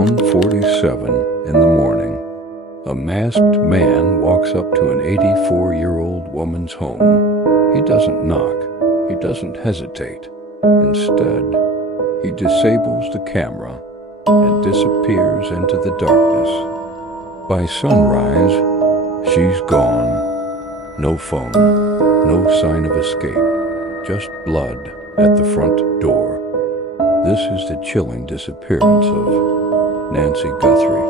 1:47 in the morning, a masked man walks up to an 84-year-old woman's home. He doesn't knock. He doesn't hesitate. Instead, he disables the camera and disappears into the darkness. By sunrise, she's gone. No phone, no sign of escape, just blood at the front door. This is the chilling disappearance of Nancy Guthrie.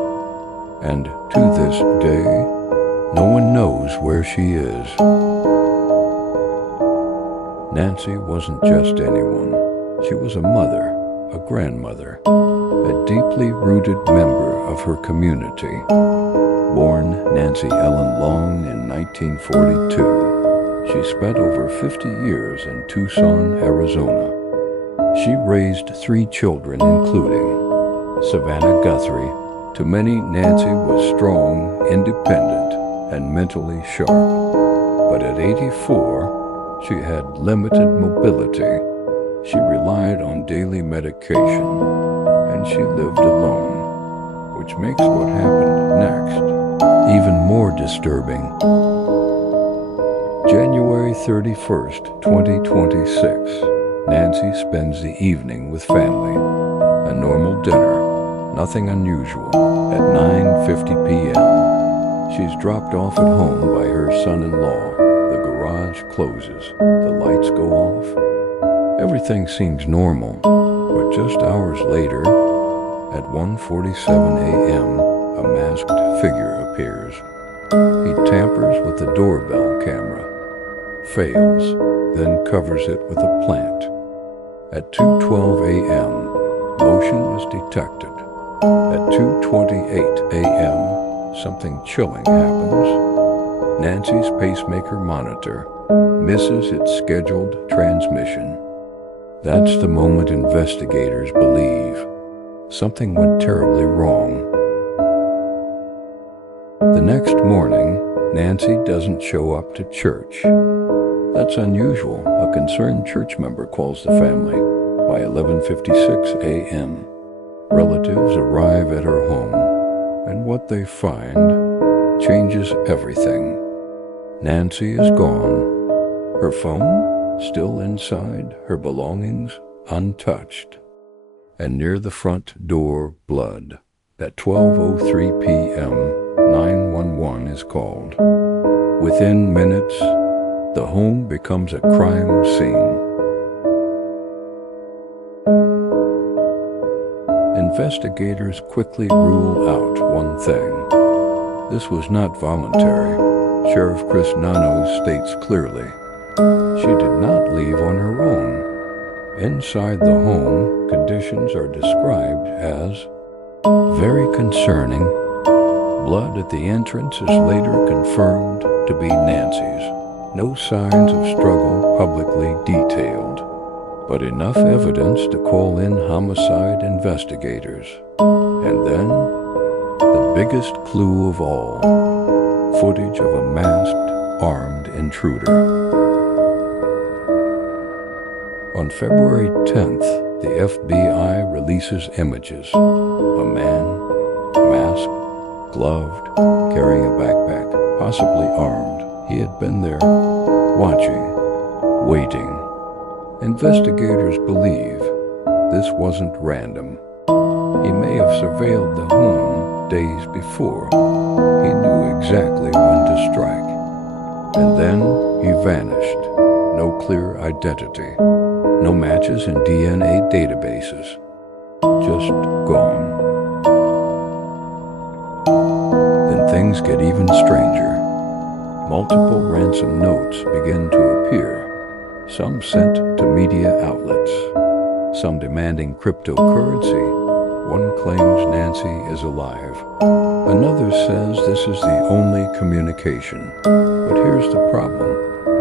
And to this day, no one knows where she is. Nancy wasn't just anyone. She was a mother, a grandmother, a deeply rooted member of her community. Born Nancy Ellen Long in 1942, she spent over 50 years in Tucson, Arizona. She raised 3 children, including Savannah Guthrie. To many, Nancy was strong, independent, and mentally sharp. But at 84, she had limited mobility. She relied on daily medication, and she lived alone, which makes what happened next even more disturbing. January 31st, 2026, Nancy spends the evening with family. A normal dinner, nothing unusual. At 9:50 p.m., she's dropped off at home by her son-in-law. The garage closes, the lights go off. Everything seems normal, but just hours later, at 1:47 a.m., a masked figure appears. He tampers with the doorbell camera, fails, then covers it with a plant. At 2:12 a.m., motion is detected. At 2:28 a.m., something chilling happens. Nancy's pacemaker monitor misses its scheduled transmission. That's the moment investigators believe something went terribly wrong. The next morning, Nancy doesn't show up to church. That's unusual. A concerned church member calls the family. By 11:56 a.m., relatives arrive at her home, and what they find changes everything. Nancy is gone. Her phone still inside, her belongings untouched. And near the front door, blood. At 12:03 p.m., 911 is called. Within minutes, the home becomes a crime scene. Investigators quickly rule out one thing. This was not voluntary. Sheriff Chris Nanos states clearly, she did not leave on her own. Inside the home, conditions are described as very concerning. Blood at the entrance is later confirmed to be Nancy's. No signs of struggle publicly detailed, but enough evidence to call in homicide investigators. And then, the biggest clue of all, footage of a masked, armed intruder. On February 10th, the FBI releases images. A man, masked, gloved, carrying a backpack, possibly armed. He had been there, watching, waiting. Investigators believe this wasn't random. He may have surveilled the home days before. He knew exactly when to strike. And then he vanished. No clear identity. No matches in DNA databases. Just gone. Then things get even stranger. Multiple ransom notes begin to appear. Some sent to media outlets. Some demanding cryptocurrency. One claims Nancy is alive. Another says this is the only communication. But here's the problem.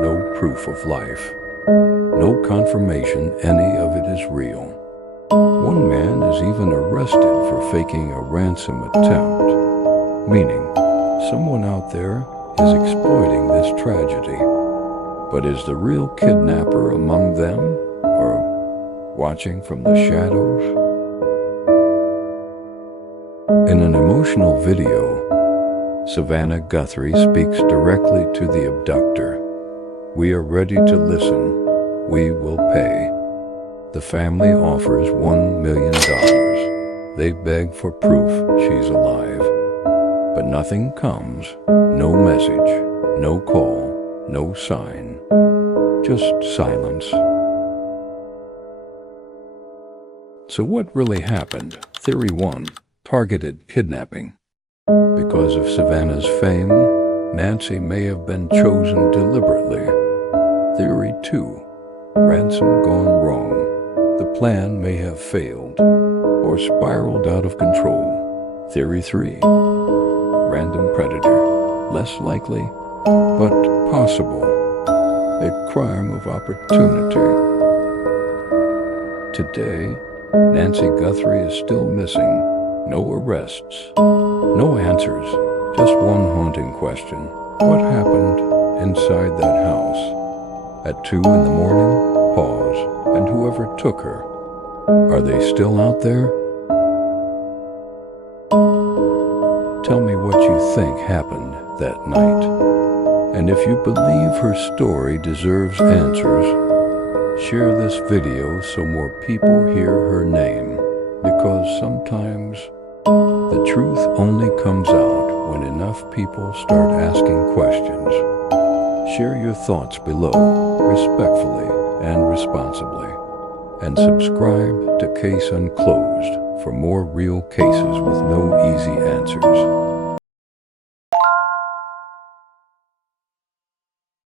No proof of life. No confirmation any of it is real. One man is even arrested for faking a ransom attempt, meaning someone out there is exploiting this tragedy. But is the real kidnapper among them, or watching from the shadows? In an emotional video, Savannah Guthrie speaks directly to the abductor. "We are ready to listen. We will pay." The family offers $1 million. They beg for proof she's alive. But nothing comes. No message, no call, no sign. Just silence. So what really happened? Theory 1. Targeted kidnapping. Because of Savannah's fame, Nancy may have been chosen deliberately. Theory 2. Ransom gone wrong. The plan may have failed or spiraled out of control. Theory 3. Random predator. Less likely, but possible. A crime of opportunity. Today, Nancy Guthrie is still missing. No arrests, no answers, just one haunting question. What happened inside that house? At 2 in the morning, pause, and whoever took her, are they still out there? Tell me what you think happened that night. And if you believe her story deserves answers, share this video so more people hear her name, because sometimes the truth only comes out when enough people start asking questions. Share your thoughts below, respectfully and responsibly, and subscribe to Case Unclosed for more real cases with no easy answers.